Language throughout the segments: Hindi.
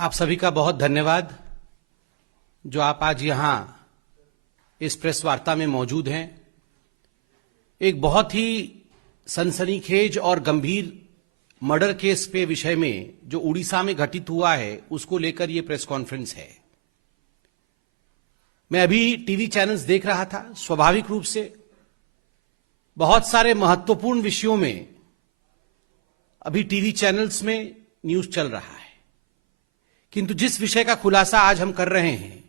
आप सभी का बहुत धन्यवाद जो आप आज यहां इस प्रेस वार्ता में मौजूद हैं। एक बहुत ही सनसनीखेज और गंभीर मर्डर केस पे विषय में जो उड़ीसा में घटित हुआ है उसको लेकर यह प्रेस कॉन्फ्रेंस है। मैं अभी टीवी चैनल्स देख रहा था। स्वाभाविक रूप से बहुत सारे महत्वपूर्ण विषयों में अभी टीवी चैनल्स में न्यूज चल रहा है, किंतु जिस विषय का खुलासा आज हम कर रहे हैं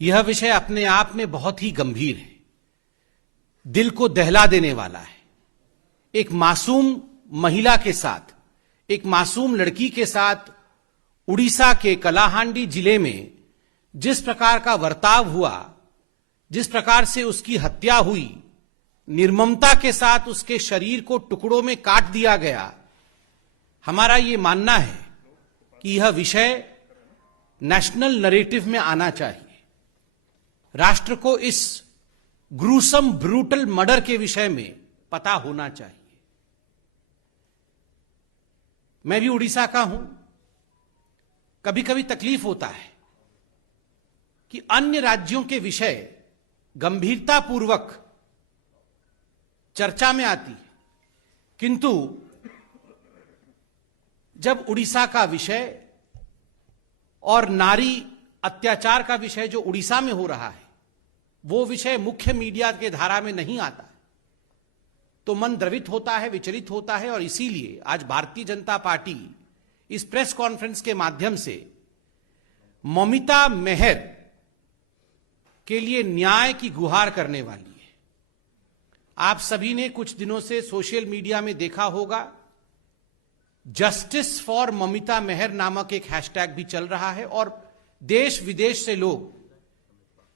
यह विषय अपने आप में बहुत ही गंभीर है, दिल को दहला देने वाला है। एक मासूम महिला के साथ, एक मासूम लड़की के साथ उड़ीसा के कलाहांडी जिले में जिस प्रकार का बर्ताव हुआ, जिस प्रकार से उसकी हत्या हुई, निर्ममता के साथ उसके शरीर को टुकड़ों में काट दिया गया, हमारा यह मानना है कि यह विषय नेशनल नरेटिव में आना चाहिए। राष्ट्र को इस ग्रूसम ब्रूटल मर्डर के विषय में पता होना चाहिए। मैं भी उड़ीसा का हूं। कभी कभी तकलीफ होता है कि अन्य राज्यों के विषय गंभीरतापूर्वक चर्चा में आती है, किंतु जब उड़ीसा का विषय और नारी अत्याचार का विषय जो उड़ीसा में हो रहा है वो विषय मुख्य मीडिया के धारा में नहीं आता तो मन द्रवित होता है, विचलित होता है। और इसीलिए आज भारतीय जनता पार्टी इस प्रेस कॉन्फ्रेंस के माध्यम से ममिता मेहर के लिए न्याय की गुहार करने वाली है। आप सभी ने कुछ दिनों से सोशल मीडिया में देखा होगा, जस्टिस फॉर ममिता मेहर नामक एक हैशटैग भी चल रहा है और देश विदेश से लोग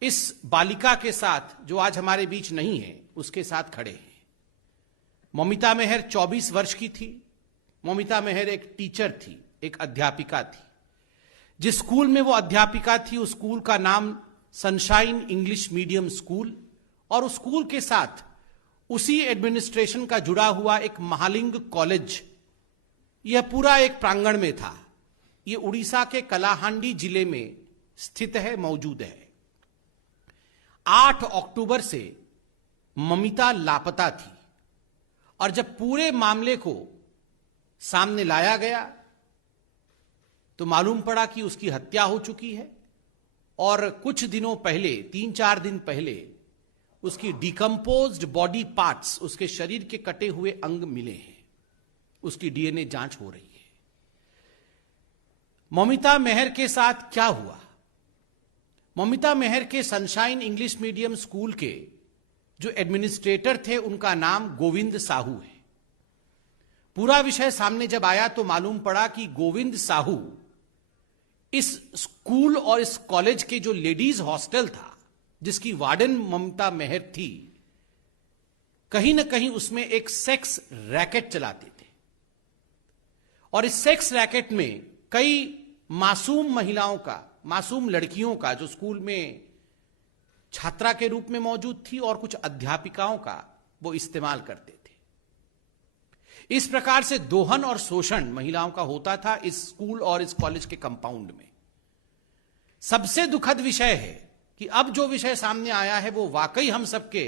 इस बालिका के साथ, जो आज हमारे बीच नहीं है, उसके साथ खड़े हैं। ममिता मेहर 24 वर्ष की थी। ममिता मेहर एक टीचर थी, एक अध्यापिका थी। जिस स्कूल में वो अध्यापिका थी उस स्कूल का नाम सनशाइन इंग्लिश मीडियम स्कूल, और उस स्कूल के साथ उसी एडमिनिस्ट्रेशन का जुड़ा हुआ एक महालिंग कॉलेज, यह पूरा एक प्रांगण में था। यह उड़ीसा के कलाहांडी जिले में स्थित है, मौजूद है। 8 अक्टूबर से ममिता लापता थी और जब पूरे मामले को सामने लाया गया तो मालूम पड़ा कि उसकी हत्या हो चुकी है और कुछ दिनों पहले, 3-4 दिन पहले, उसकी डिकम्पोज्ड बॉडी पार्ट्स, उसके शरीर के कटे हुए अंग मिले हैं। उसकी डीएनए जांच हो रही है। ममिता मेहर के साथ क्या हुआ? ममिता मेहर के सनशाइन इंग्लिश मीडियम स्कूल के जो एडमिनिस्ट्रेटर थे उनका नाम गोविंद साहू है। पूरा विषय सामने जब आया तो मालूम पड़ा कि गोविंद साहू इस स्कूल और इस कॉलेज के जो लेडीज हॉस्टल था, जिसकी वार्डन ममिता मेहर थी, कहीं ना कहीं उसमें एक सेक्स रैकेट चलाते थे और इस सेक्स रैकेट में कई मासूम महिलाओं का, मासूम लड़कियों का, जो स्कूल में छात्रा के रूप में मौजूद थी, और कुछ अध्यापिकाओं का वो इस्तेमाल करते थे। इस प्रकार से दोहन और शोषण महिलाओं का होता था इस स्कूल और इस कॉलेज के कंपाउंड में। सबसे दुखद विषय है कि अब जो विषय सामने आया है वो वाकई हम सबके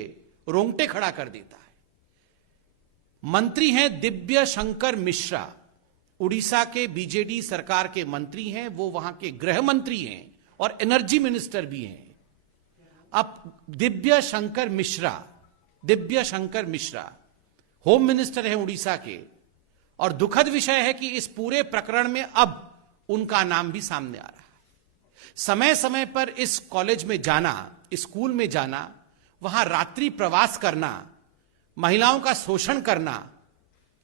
रोंगटे खड़ा कर देता है। मंत्री हैं दिव्य शंकर मिश्रा, उड़ीसा के बीजेडी सरकार के मंत्री हैं, वो वहां के गृह मंत्री हैं और एनर्जी मिनिस्टर भी हैं। अब दिव्य शंकर मिश्रा होम मिनिस्टर हैं उड़ीसा के, और दुखद विषय है कि इस पूरे प्रकरण में अब उनका नाम भी सामने आ रहा है। समय समय पर इस कॉलेज में जाना, इस स्कूल में जाना, वहां रात्रि प्रवास करना, महिलाओं का शोषण करना,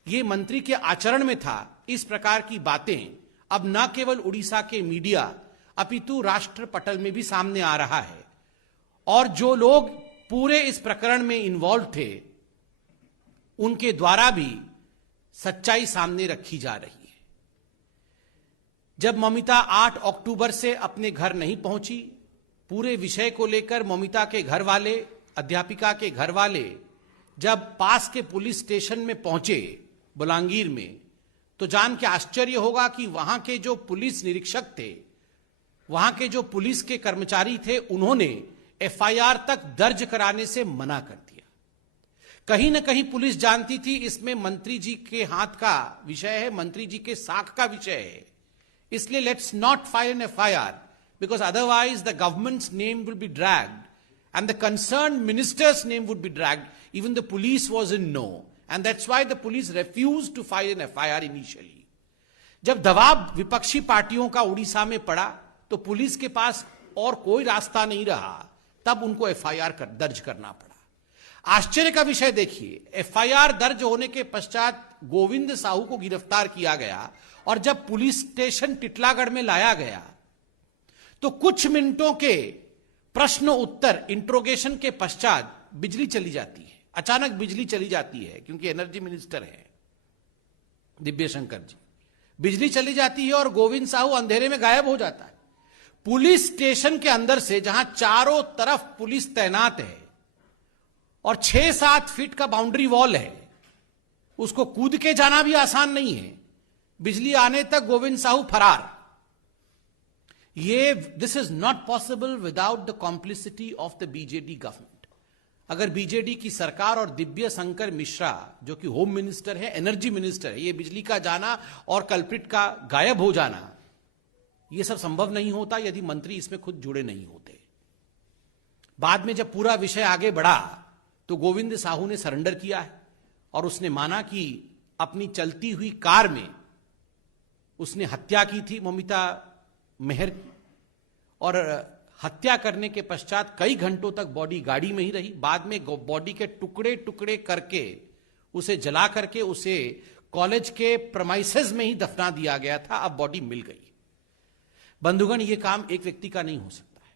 यह मंत्री के आचरण में था। इस प्रकार की बातें अब न केवल उड़ीसा के मीडिया अपितु राष्ट्र पटल में भी सामने आ रहा है, और जो लोग पूरे इस प्रकरण में इन्वॉल्व थे उनके द्वारा भी सच्चाई सामने रखी जा रही है। जब ममिता 8 अक्टूबर से अपने घर नहीं पहुंची, पूरे विषय को लेकर ममिता के घर वाले, अध्यापिका के घर वाले जब पास के पुलिस स्टेशन में पहुंचे बलांगीर में, तो जान के आश्चर्य होगा कि वहां के जो पुलिस निरीक्षक थे, वहां के जो पुलिस के कर्मचारी थे, उन्होंने एफआईआर तक दर्ज कराने से मना कर दिया। कहीं ना कहीं पुलिस जानती थी इसमें मंत्री जी के हाथ का विषय है, मंत्री जी के साख का विषय है, इसलिए let's not file an FIR because otherwise the governments name will be dragged and the concerned minister's name would be dragged. Even the police was in no, and that's why the police refused to file an FIR initially. जब दबाव विपक्षी पार्टियों का उड़ीसा में पड़ा तो पुलिस के पास और कोई रास्ता नहीं रहा, तब उनको एफआईआर दर्ज करना पड़ा। आश्चर्य का विषय देखिए, एफआईआर दर्ज होने के पश्चात गोविंद साहू को गिरफ्तार किया गया और जब पुलिस स्टेशन टिटलागढ़ में लाया गया तो कुछ मिनटों के प्रश्न उत्तर इंट्रोगेशन के पश्चात बिजली चली जाती है। अचानक बिजली चली जाती है क्योंकि एनर्जी मिनिस्टर है दिव्य शंकर जी। बिजली चली जाती है और गोविंद साहू अंधेरे में गायब हो जाता है। पुलिस स्टेशन के अंदर से, जहां चारों तरफ पुलिस तैनात है और 6-7 फीट का बाउंड्री वॉल है, उसको कूद के जाना भी आसान नहीं है। बिजली आने तक गोविंद साहू फरार। This is not possible without the complicity of the BJD government. अगर बीजेडी की सरकार और दिव्य शंकर मिश्रा जो कि होम मिनिस्टर है, एनर्जी मिनिस्टर है, ये बिजली का जाना और कल्प्रिट का गायब हो जाना, ये सब संभव नहीं होता यदि मंत्री इसमें खुद जुड़े नहीं होते। बाद में जब पूरा विषय आगे बढ़ा तो गोविंद साहू ने सरेंडर किया है और उसने माना कि अपनी चलती हुई कार में उसने हत्या की थी ममिता मेहर की, और हत्या करने के पश्चात कई घंटों तक बॉडी गाड़ी में ही रही। बाद में बॉडी के टुकड़े टुकड़े करके उसे जला करके उसे कॉलेज के प्रमाइसेस में ही दफना दिया गया था। अब बॉडी मिल गई। बंधुगण, यह काम एक व्यक्ति का नहीं हो सकता है।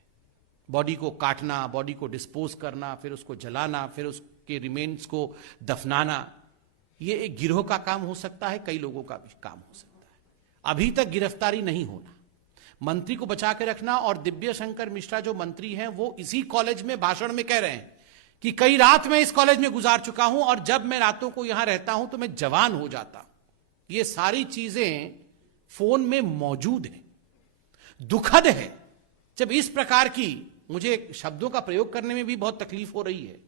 बॉडी को काटना, बॉडी को डिस्पोज करना, फिर उसको जलाना, फिर उसके रिमेन्स को दफनाना, यह एक गिरोह का काम हो सकता है, कई लोगों का भी काम हो सकता है। अभी तक गिरफ्तारी नहीं होना, मंत्री को बचा के रखना। और दिव्य शंकर मिश्रा जो मंत्री हैं वो इसी कॉलेज में भाषण में कह रहे हैं कि कई रात मैं इस कॉलेज में गुजार चुका हूं और जब मैं रातों को यहां रहता हूं तो मैं जवान हो जाता हूं। ये सारी चीजें फोन में मौजूद हैं। दुखद है जब इस प्रकार की, मुझे शब्दों का प्रयोग करने में भी बहुत तकलीफ हो रही है,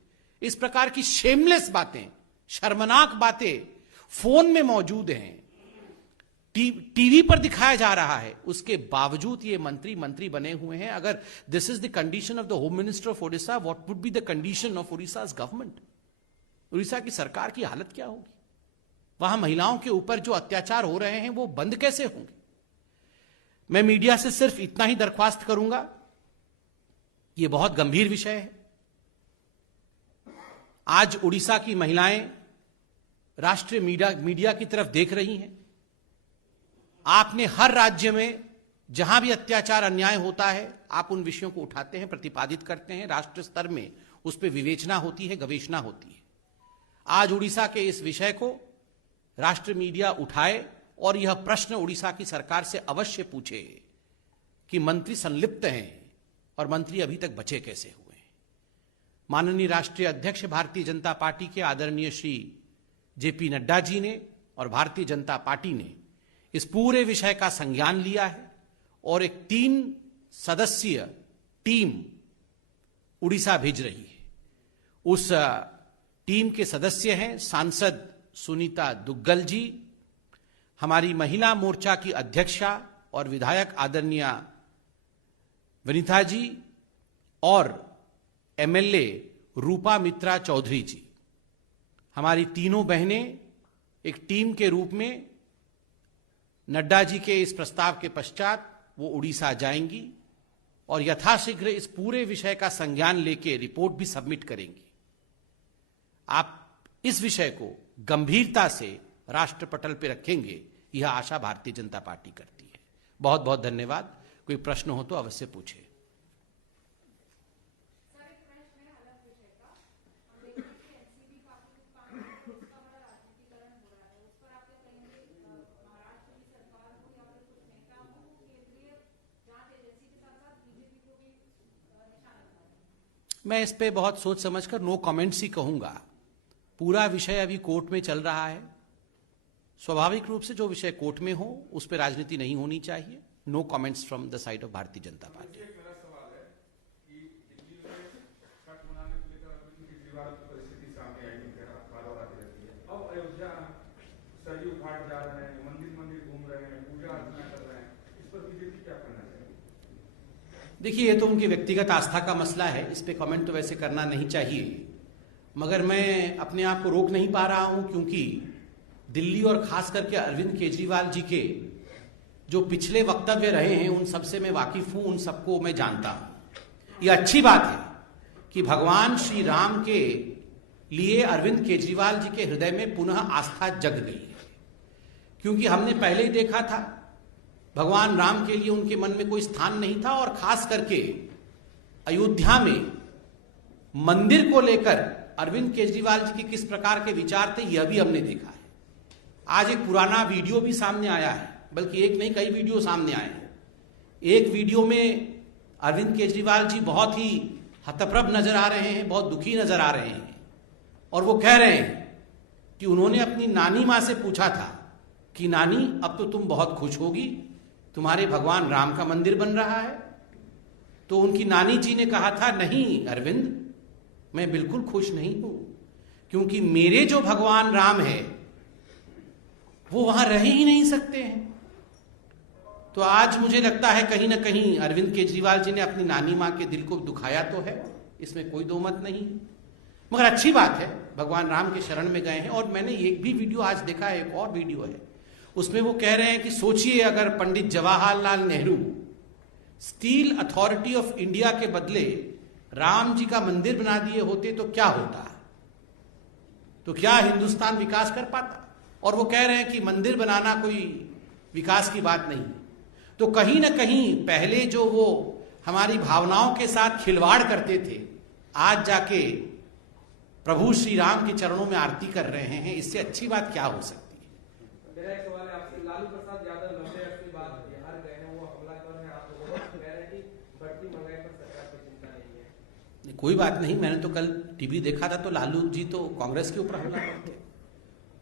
इस प्रकार की शेमलेस बातें, शर्मनाक बातें फोन में मौजूद हैं, टीवी पर दिखाया जा रहा है, उसके बावजूद ये मंत्री बने हुए हैं। अगर this is the condition of the home minister of Odisha, what would be the condition of Odisha's government? Orissa की सरकार की हालत क्या होगी? वहां महिलाओं के ऊपर जो अत्याचार हो रहे हैं वो बंद कैसे होंगे? मैं मीडिया से सिर्फ इतना ही दरख्वास्त करूंगा, यह बहुत गंभीर विषय है। आज उड़ीसा की महिलाएं राष्ट्रीय मीडिया की तरफ देख रही हैं। आपने हर राज्य में जहां भी अत्याचार अन्याय होता है, आप उन विषयों को उठाते हैं, प्रतिपादित करते हैं, राष्ट्र स्तर में उस पर विवेचना होती है, गवेषणा होती है। आज उड़ीसा के इस विषय को राष्ट्र मीडिया उठाए और यह प्रश्न उड़ीसा की सरकार से अवश्य पूछे कि मंत्री संलिप्त हैं और मंत्री अभी तक बचे कैसे हुए हैं। माननीय राष्ट्रीय अध्यक्ष भारतीय जनता पार्टी के आदरणीय श्री जेपी नड्डा जी ने और भारतीय जनता पार्टी ने इस पूरे विषय का संज्ञान लिया है और एक 3 सदस्यीय टीम उड़ीसा भेज रही है। उस टीम के सदस्य हैं सांसद सुनीता दुग्गल जी, हमारी महिला मोर्चा की अध्यक्षा और विधायक आदरणीय वनिता जी और एमएलए रूपा मित्रा चौधरी जी। हमारी तीनों बहनें एक टीम के रूप में नड्डा जी के इस प्रस्ताव के पश्चात वो उड़ीसा जाएंगी और यथाशीघ्र इस पूरे विषय का संज्ञान लेके रिपोर्ट भी सबमिट करेंगी। आप इस विषय को गंभीरता से राष्ट्र पटल पर रखेंगे, यह आशा भारतीय जनता पार्टी करती है। बहुत बहुत धन्यवाद। कोई प्रश्न हो तो अवश्य पूछे। मैं इस पे बहुत सोच समझकर नो कमेंट्स ही कहूंगा। पूरा विषय अभी कोर्ट में चल रहा है स्वाभाविक रूप से जो विषय कोर्ट में हो उस पर राजनीति नहीं होनी चाहिए। No comments from the side of Bharatiya Janata party. मेरा सवाल है कि दिल्ली में छठ मनाने को लेकर अभी केजरीवाल की परिस्थिति सामने आई है, बार बार आती रहती है। अब अयोध्या सरयू घाट जा रहे हैं, मंदिर घूम रहे हैं, पूजा अर्चना कर रहे हैं, इस पर बीजेपी क्या करना चाहिए? देखिए, ये तो उनकी व्यक्तिगत आस्था का मसला है, इस पे कमेंट तो वैसे करना नहीं चाहिए, मगर मैं अपने आप को रोक नहीं पा रहा हूं क्योंकि दिल्ली और खास करके अरविंद केजरीवाल जी के जो पिछले वक्तव्य रहे हैं उन सबसे मैं वाकिफ हूं, उन सबको मैं जानता हूं। यह अच्छी बात है कि भगवान श्री राम के लिए अरविंद केजरीवाल जी के हृदय में पुनः आस्था जग गई है, क्योंकि हमने पहले ही देखा था भगवान राम के लिए उनके मन में कोई स्थान नहीं था, और खास करके अयोध्या में मंदिर को लेकर अरविंद केजरीवाल जी के किस प्रकार के विचार थे यह भी हमने देखा है। आज एक पुराना वीडियो भी सामने आया है, बल्कि एक नहीं कई वीडियो सामने आए हैं। एक वीडियो में अरविंद केजरीवाल जी बहुत ही हतप्रभ नजर आ रहे हैं, बहुत दुखी नजर आ रहे हैं, और वो कह रहे हैं कि उन्होंने अपनी नानी मां से पूछा था कि नानी अब तो तुम बहुत खुश होगी, तुम्हारे भगवान राम का मंदिर बन रहा है। तो उनकी नानी जी ने कहा था, नहीं अरविंद, मैं बिल्कुल खुश नहीं हूं, क्योंकि मेरे जो भगवान राम है वो वहां रह ही नहीं सकते हैं। तो आज मुझे लगता है कहीं ना कहीं अरविंद केजरीवाल जी ने अपनी नानी मां के दिल को दुखाया तो है, इसमें कोई दो मत नहीं, मगर अच्छी बात है भगवान राम के शरण में गए हैं। और मैंने एक भी वीडियो आज देखा है, एक और वीडियो है, उसमें वो कह रहे हैं कि सोचिए अगर Pandit Jawaharlal Nehru steel authority of India के बदले राम जी का मंदिर बना दिए होते तो क्या होता, तो क्या हिंदुस्तान विकास कर पाता। और वो कह रहे हैं कि मंदिर बनाना कोई विकास की बात नहीं। तो कहीं ना कहीं पहले जो वो हमारी भावनाओं के साथ खिलवाड़ करते थे, आज जाके प्रभु श्री राम के चरणों में आरती कर रहे हैं, इससे अच्छी बात क्या हो सकती है। मेरा एक सवाल है आपसे, लालू प्रसाद यादव 90 के बाद बिहार गए हैं, वो हमलावर हैं, आप लोग कह रहे हैं कि बढ़ती महंगाई पर सरकार की चिंता नहीं है। कोई बात नहीं, मैंने तो कल टीवी देखा था तो लालू जी तो कांग्रेस के ऊपर हमला करते,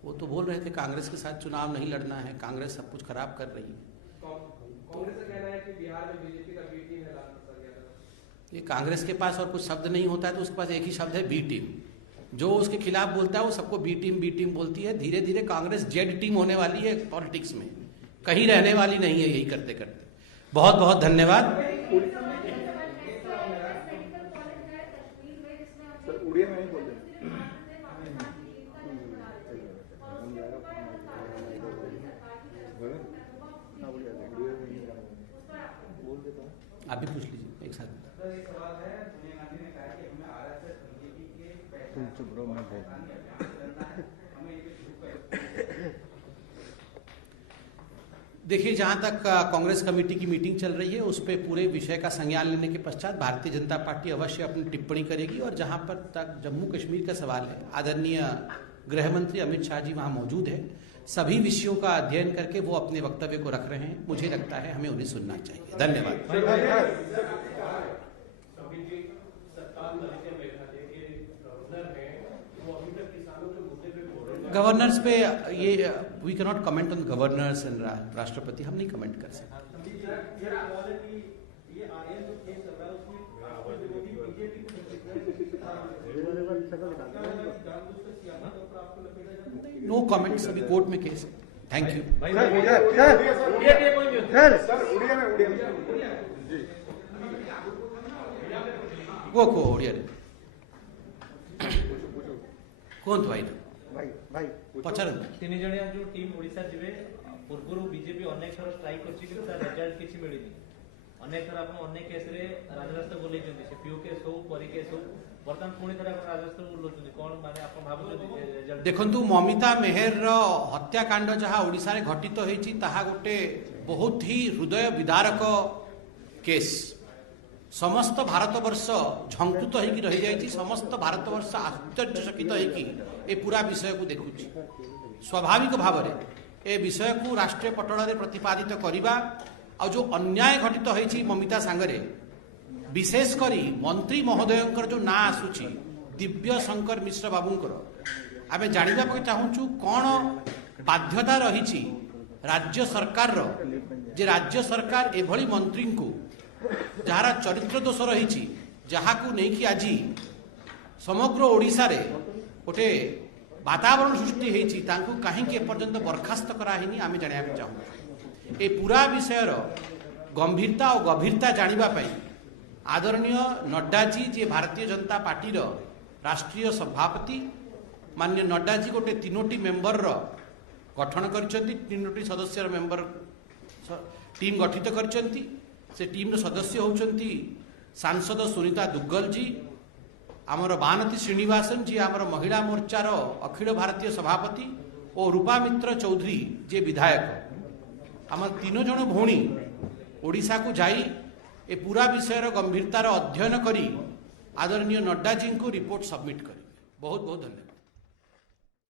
वो तो बोल रहे थे कांग्रेस के साथ चुनाव नहीं लड़ना है, कांग्रेस सब कुछ खराब कर रही है। कांग्रेस का कहना है कि बिहार में बीजेपी का बी टीम है लालू प्रसाद यादव। ये कांग्रेस के पास और कुछ शब्द नहीं होता है तो उसके पास एक ही शब्द है बी टीम। जो उसके खिलाफ बोलता है वो सबको बी टीम बोलती है। धीरे धीरे कांग्रेस जेड टीम होने वाली है पॉलिटिक्स में, कहीं रहने वाली नहीं है यही करते करते। बहुत बहुत धन्यवाद। आप भी पूछ लीजिए एक साथ। सवाल है, सोनिया गांधी ने कहा कि हमें आरएसएस बीजेपी के देखिए, जहां तक कांग्रेस कमेटी की मीटिंग चल रही है उस पर पूरे विषय का संज्ञान लेने के पश्चात भारतीय जनता पार्टी अवश्य अपनी टिप्पणी करेगी। और जहां पर तक जम्मू कश्मीर का सवाल है, आदरणीय गृह मंत्री अमित शाह जी वहां मौजूद है, सभी विषयों का अध्ययन करके वो अपने वक्तव्य को रख रहे हैं। मुझे लगता है हमें उन्हें सुनना चाहिए। धन्यवाद। गवर्नर्स पे ये we can not comment on governors and राष्ट्रपति, हम नहीं कमेंट कर सकते। नो कमेंट्स, अभी कोर्ट में केस है। Thank you. वो को ओडिया कौन भाई पचारନ୍ତୁ। तीन जणिया जो टीम ओडिशा जिवे पूर्व बीजेपी अनेक थर स्ट्राइक करछि कि तार रिजल्ट किछि मिलिनी, अनेक थर आपण अनेक केस रे राजरास्ता बोलै जंदी से पीओ केस हो परी केस हो, वर्तमान पुणी थर आपण राजरास्ता बोलुछन कोन माने आपण भाबुछन रिजल्ट। देखंतु ममिता मेहर रो हत्याकांड जहां ओडिशा रे घटित होईछि ताहा गोटे बहुत ही हृदय विदारक केस। समस्त भारतवर्ष झंकृत होगी रही जाइए, समस्त भारतवर्ष आश्चर्यचकित होगी ए पूरा विषय को देखुची। स्वाभाविक भाव में ए विषय को राष्ट्रीय पटल में प्रतिपादित करवा आ जो अन्याय घटित होती ममिता सांगरे, विशेषकर मंत्री महोदय जो ना आसूची दिव्य शंकर मिश्र बाबूंकर, आम जानवा चाहूँ कौन बाध्यता रही राज्य सरकार जे राज्य सरकार एभली मंत्री को जार चरित्र दोष रही जहाँ नहीं आज समग्र ओडिशा रे गोटे वातावरण सृष्टि होती कहीं एपर्यंत बर्खास्त कराही आम जाना चाहूँ ए पूरा विषयर गंभीरता और गभीरता जानापी आदरणीय नड्डा जी जे भारतीय जनता पार्टी राष्ट्रीय सभापति माननीय नड्डा जी गोटे 3टी मेंबर गठन कर 3टी सदस्य मेंबर टीम गठित कर टीम सदस्य होती सांसद सुनीता दुग्गल जी आमर बानती श्रीनिवासन जी आमर महिला मोर्चार अखिल भारतीय सभापति और रूपा मित्र चौधरी जे विधायक आम 3 जन भौणी ओडिशा को जाई ए पूरा विषयर गंभीरतार अध्ययन करी आदरणीय नड्डा जी को रिपोर्ट सबमिट करेंगे। बहुत बहुत धन्यवाद।